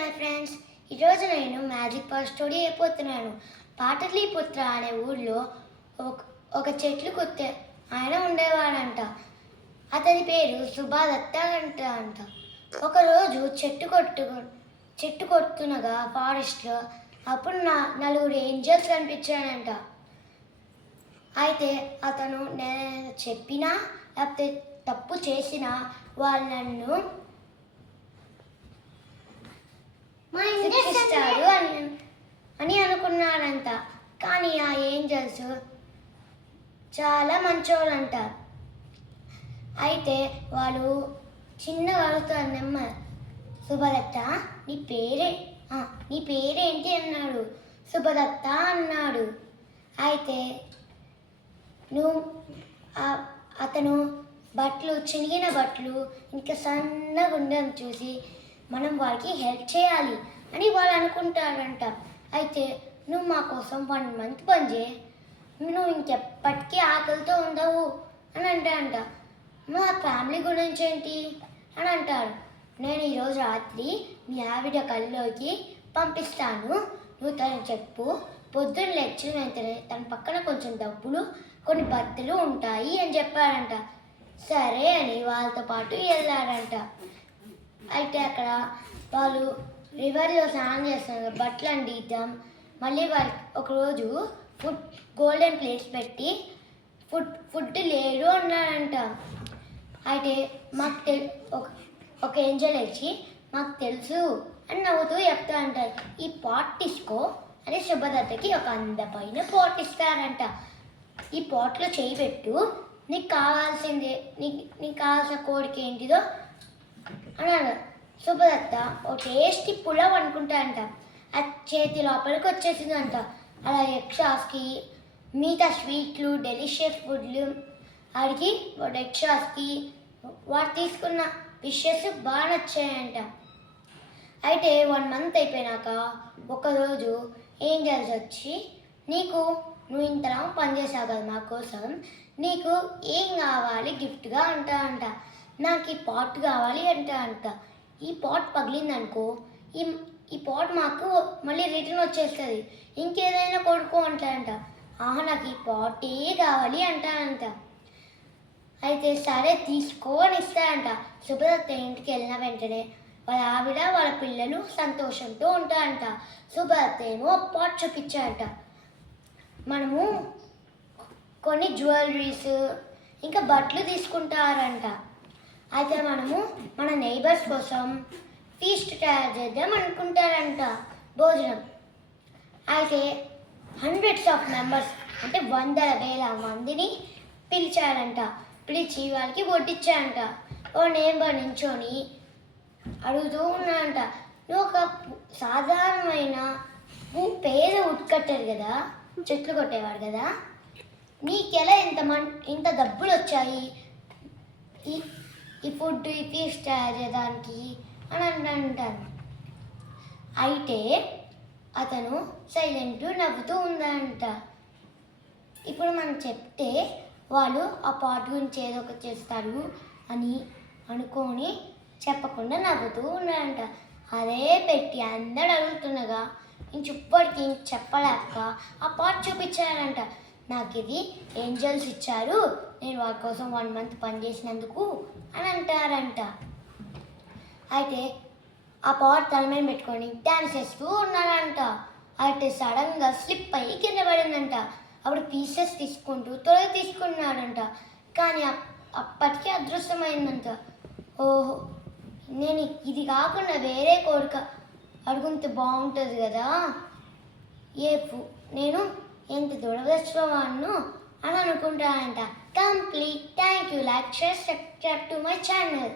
My friends, ఈరోజు నేను magic power story అయిపోతున్నాను. పాటలీపుత్ర అనే ఊళ్ళో ఒక చెట్లు కొత్తే ఆయన ఉండేవాడంట. అతని పేరు సుభాదత్త అంట. ఒకరోజు చెట్టు కొడుతున్నగా ఫారెస్ట్లో అప్పుడు నలుగురు ఏంజల్స్ కనిపించాడంట. అయితే అతను నేను చెప్పినా లేకపోతే తప్పు చేసినా వాళ్ళు నన్ను శిక్షిస్తారు అని అనుకున్నాడంట. కానీ ఆ ఏంజల్స్ చాలా మంచోళ్ళంట. అయితే వాళ్ళు చిన్నగా అడుగుతారు, నెమ్మ సుభదత్త నీ పేరేంటి అన్నాడు. సుభదత్త అన్నాడు. అయితే అతను చినిగిన బట్టలు ఇంకా సన్నగా ఉండని చూసి మనం వాళ్ళకి హెల్ప్ చేయాలి అని వాళ్ళు అనుకుంటారంట. అయితే నువ్వు మా కోసం 1 month పని చేయి, నువ్వు ఇంకెప్పటికీ ఆకలితో ఉండవు అని అంటాడంట. మా ఫ్యామిలీ గురించి ఏంటి అని అంటాడు. నేను ఈరోజు రాత్రి మీ ఆవిడ కల్లోకి పంపిస్తాను, నువ్వు తను చెప్పు, పొద్దున్న లేచిన వెంటనే తన పక్కన కొంచెం డబ్బులు కొన్ని బట్టలు ఉంటాయి అని చెప్పాడంట. సరే అని వాళ్ళతో పాటు వెళ్ళాడంట. అయితే అక్కడ వాళ్ళు రివర్లో స్నానం చేస్తున్నారు, బట్టలు అందిద్దాం. మళ్ళీ వాళ్ళు ఒకరోజు గోల్డెన్ ప్లేట్స్ పెట్టి ఫుడ్ లేడు అన్నాడంట. అయితే ఒక ఏంజల్ వచ్చి మాకు తెలుసు అని నవ్వుతూ చెప్తా అంటారు. ఈ పాట్ తీసుకో అని సుభదత్తకి ఒక అందమైన పాట్ ఇస్తారంట. ఈ పాట్లో చేయి పెట్టు, నీకు కావాల్సిన కోరిక ఏంటిదో అన్నాడు. సుభదత్త ఒక టేస్టీ పులావ్ అనుకుంటాడంట. ఆ చేతి లోపలికి వచ్చేసిందంట. అలా ఎక్స్ట్రాస్కి మిగతా స్వీట్లు డెలిషియస్ ఫుడ్లు ఆడికి ఎక్స్ట్రాస్కి వాడు తీసుకున్న విషెస్ బాగా నచ్చాయంట. అయితే 1 month అయిపోయినాక ఒకరోజు ఏంజల్స్ వచ్చి నువ్వు ఇంతలా పనిచేసావు కదా మా కోసం, నీకు ఏం కావాలి గిఫ్ట్గా అంట. నాకు ఈ పాట్ కావాలి అంట. ఈ పాట్ పగిలిందనుకో ఈ పాట్ మాకు మళ్ళీ రిటర్న్ వచ్చేస్తుంది, ఇంకేదైనా కొడుకో అంటాడంట. నాకు ఈ పాటే కావాలి అంటాడంట. అయితే సరే తీసుకో అని ఇస్తాడంట. సుభదత్త ఇంటికి వెళ్ళిన వెంటనే వాళ్ళ ఆవిడ వాళ్ళ పిల్లలు సంతోషంతో ఉంటారంట. సుభదత్త ఏమో పాట్ చూపించాడంట. మనము కొన్ని జ్యువెలరీస్ ఇంకా బట్టలు తీసుకుంటారంట. అయితే మనము మన నైబర్స్ కోసం ఫీస్ట్ తయారు చేద్దాం అనుకుంటారంట, భోజనం. అయితే hundreds of members అంటే 100,000 మందిని పిలిచాడంట. పిలిచి వాళ్ళకి వడ్డించాడంట. ఓ నేబర్ నించొని అడుగుతూ ఉన్నాడంట, నువ్వు ఒక సాధారణమైన పేద ఉడ్కట్టారు కదా, చెట్లు కొట్టేవాడు కదా, నీకెలా ఇంత డబ్బులు వచ్చాయి ఈ ఫుడ్ ఈ ఫీస్ట్ తయారు చేయడానికి అని అంటాను. అయితే అతను సైలెంట్ నవ్వుతూ ఉందంట. ఇప్పుడు మనం చెప్తే వాళ్ళు ఆ పాట్ గురించి ఏదో ఒకటి చేస్తారు అని అనుకొని చెప్పకుండా నవ్వుతూ ఉన్నాడంట. అదే పెట్టి అందరు అడుగుతుండగా ఇప్పటికి చెప్పలేక ఆ పాట్ చూపించాడంట. నాకు ఇది ఏంజల్స్ ఇచ్చారు, నేను వాళ్ళ కోసం 1 month పనిచేసినందుకు అని అంటారంట. అయితే ఆ పాట్ తల మీద పెట్టుకొని డ్యాన్స్ చేస్తూ ఉన్నాడంట. అయితే సడన్గా స్లిప్ అయ్యి కింద పడిందంట. అప్పుడు పీసెస్ తీసుకుంటూ తీసుకున్నాడంట. కానీ అప్పటికీ అదృష్టమైందంట. ఓహో, నేను ఇది కాకుండా వేరే కోరిక అడుగుంటే బాగుంటుంది కదా, నేను ఎంత దురదృష్టవాన్ను అని అనుకుంటానంట. Complete. Thank you. Like, share, subscribe to my channel.